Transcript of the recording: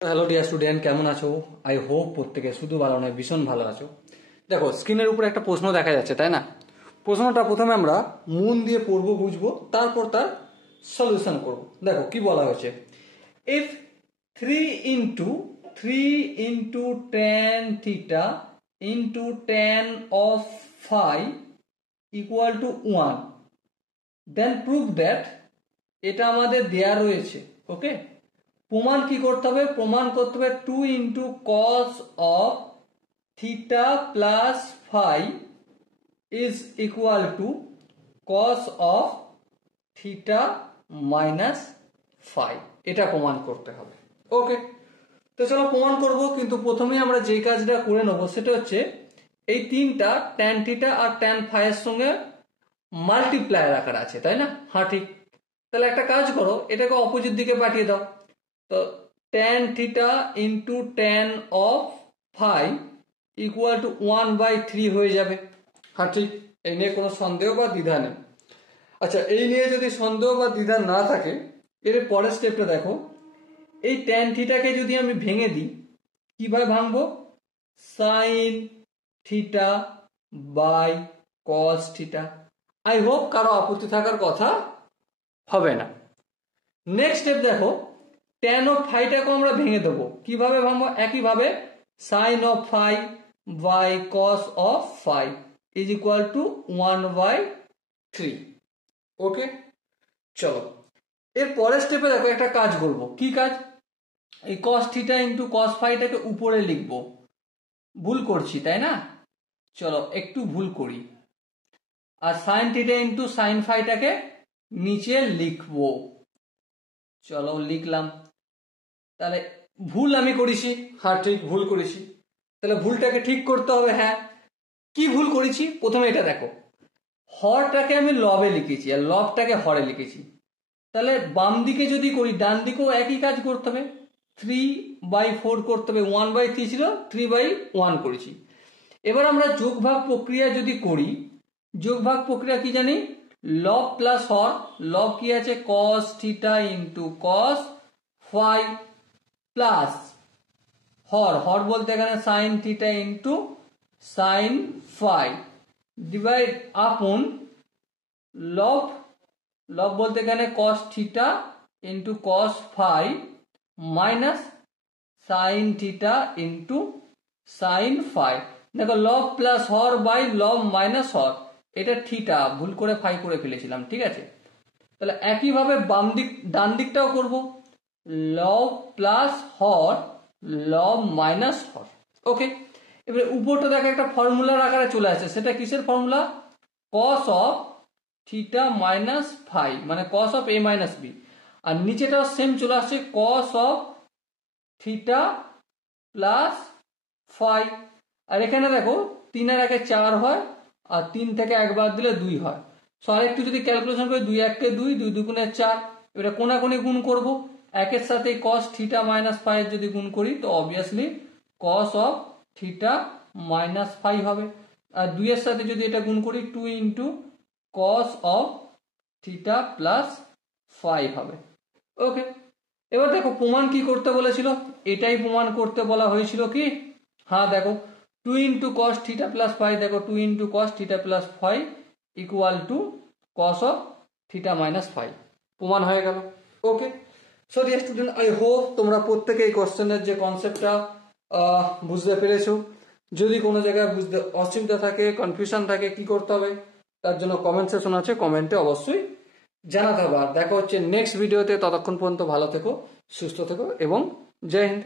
Hello dear student, কেমন আছো? I hope প্রত্যেকে শুধু ভালো নয়, ভীষণ ভালো আছো। দেখো, স্ক্রিনের উপরে একটা প্রশ্ন দেখা যাচ্ছে, তাই না? প্রশ্নটা প্রথমে আমরা মন দিয়ে পড়বো, বুঝবো, তারপর তার সলিউশন করব। দেখো কি বলা হয়েছে। If 3 into tan theta into tan of phi equal to 1, then prove that, এটা আমাদের দেয়া রয়েছে। ওকে, প্রমাণ কি করতে হবে? প্রমাণ করতে হবে 2 into cos of theta plus phi is equal to cos of theta minus phi, এটা প্রমাণ করতে হবে। ওকে, তো চলো প্রমাণ করব, কিন্তু প্রথমেই আমরা যে কাজটা করে নেবো সেটা হচ্ছে এই তিনটা tan theta আর tan phi এর সঙ্গে মাল্টিপ্লায়ার আকার আছে, তাই না? হ্যাঁ ঠিক। তাহলে একটা কাজ করো, এটাকে অপোজিট দিকে পাঠিয়ে দাও। তো tan theta into tan of phi equal to 1/3 হয়ে যাবে। হ্যাঁ ঠিক, এই নিয়ে কোনো সন্দেহ বা দ্বিধা নেই। আচ্ছা, এই নিয়ে যদি সন্দেহ বা দ্বিধা না থাকে, এর পরের স্টেপটা দেখো। এই tan থিটাকে যদি আমি ভেঙে দিই, কিভাবে ভাঙবো? sin theta by cos theta. I hope কারো আপত্তি থাকার কথা হবে না। নেক্সট স্টেপ দেখো, tan অফ ফাইটাকে আমরা ভেঙে দেবো। কিভাবে ভাঙবো? একইভাবে sin of phi by cos of phi is equal to 1/3। Okay, চলো এর পরের স্টেপে দেখো একটা কাজ করব। কি কাজ? এই cos থিটা ইন্টু cos ফাইটাকে উপরে লিখবো। ভুল করছি তাই না? চলো একটু ভুল করি। আর sin থিটা ইন্টু sin ফাইটাকে নিচে লিখবো। চলো লিখলাম। তাহলে ভুল আমি করেছি। হ্যাঁ ঠিক, ভুল করেছি। তাহলে ভুলটাকে ঠিক করতে হবে। হ্যাঁ, কি ভুল করেছি? প্রথমে এটা দেখো, হরটাকে আমি লবে লিখেছি আর লবটাকে হরে লিখেছি। তাহলে বাম দিকে যদি করি, ডান দিকেও একই কাজ করতে হবে। 3/4 করতে হবে। 1/3 ছিল, 3/1 করেছি। এবার আমরা যোগভাগ প্রক্রিয়া যদি করি, যোগভাগ প্রক্রিয়া কি জানি? লব প্লাস হর। লব কি আছে? cos theta into cos phi plus হর, হর বলতে এখানে sin theta into sin phi divide upon লব, লব বলতে এখানে cos theta into cos phi minus sin theta into sin phi. দেখো, লব প্লাস হর বাই লব মাইনাস হর, এটা থিটা, ভুল করে ফাই করে ফেলেছিলাম। ঠিক আছে, তাহলে একইভাবে বাম দিক ডান দিকটাও করব। লব প্লাস হর লব মাইনাস হর। ওকে, এবারে উপরটা দেখো একটা ফর্মুলার আকারে চলে আসছে। সেটা কিসের formula? cos of theta minus phi, মানে cos of a minus B. আর নিচেটাও সেম চলে আসছে, cos of theta plus phi. আর এখানে দেখো 3 আর 1 4 হয়, আর 3 থেকে 1 বাদ দিলে 2 হয়। সো আর একটু যদি ক্যালকুলেশন করি, 2 1 কে 2, 2 2 গুণে 4। এটা কোনাকুনি গুণ করব। একের সাথে cos থিটা মাইনাস ফাই যদি গুণ করি, তো obviously cos of theta minus phi হবে। আর 2 এর সাথে যদি এটা গুণ করি, 2 into cos of theta plus phi হবে। ওকে, এবার দেখো প্রমাণ কি করতে বলেছিল? এটাই প্রমাণ করতে বলা হয়েছিল। কি? হ্যাঁ দেখো, 2 into cos theta plus phi, দেখো 2 into cos theta plus phi equal to cos of theta minus phi. প্রমাণ হয়ে গেল। Okay, so dear student, I hope তোমরা প্রত্যেকে এই কোশ্চেনের যে কনসেপ্টটা বুঝতে পেরেছো। যদি কোনো জায়গায় বুঝতে অসুবিধা থাকে, কনফিউশন থাকে, কি করতে হবে তার জন্য কমেন্ট সেকশন আছে, কমেন্টে অবশ্যই জানাতে হবে। আর দেখা হচ্ছে নেক্সট ভিডিওতে। ততক্ষণ পর্যন্ত ভালো থেকো, সুস্থ থেকো এবং জয় হিন্দ।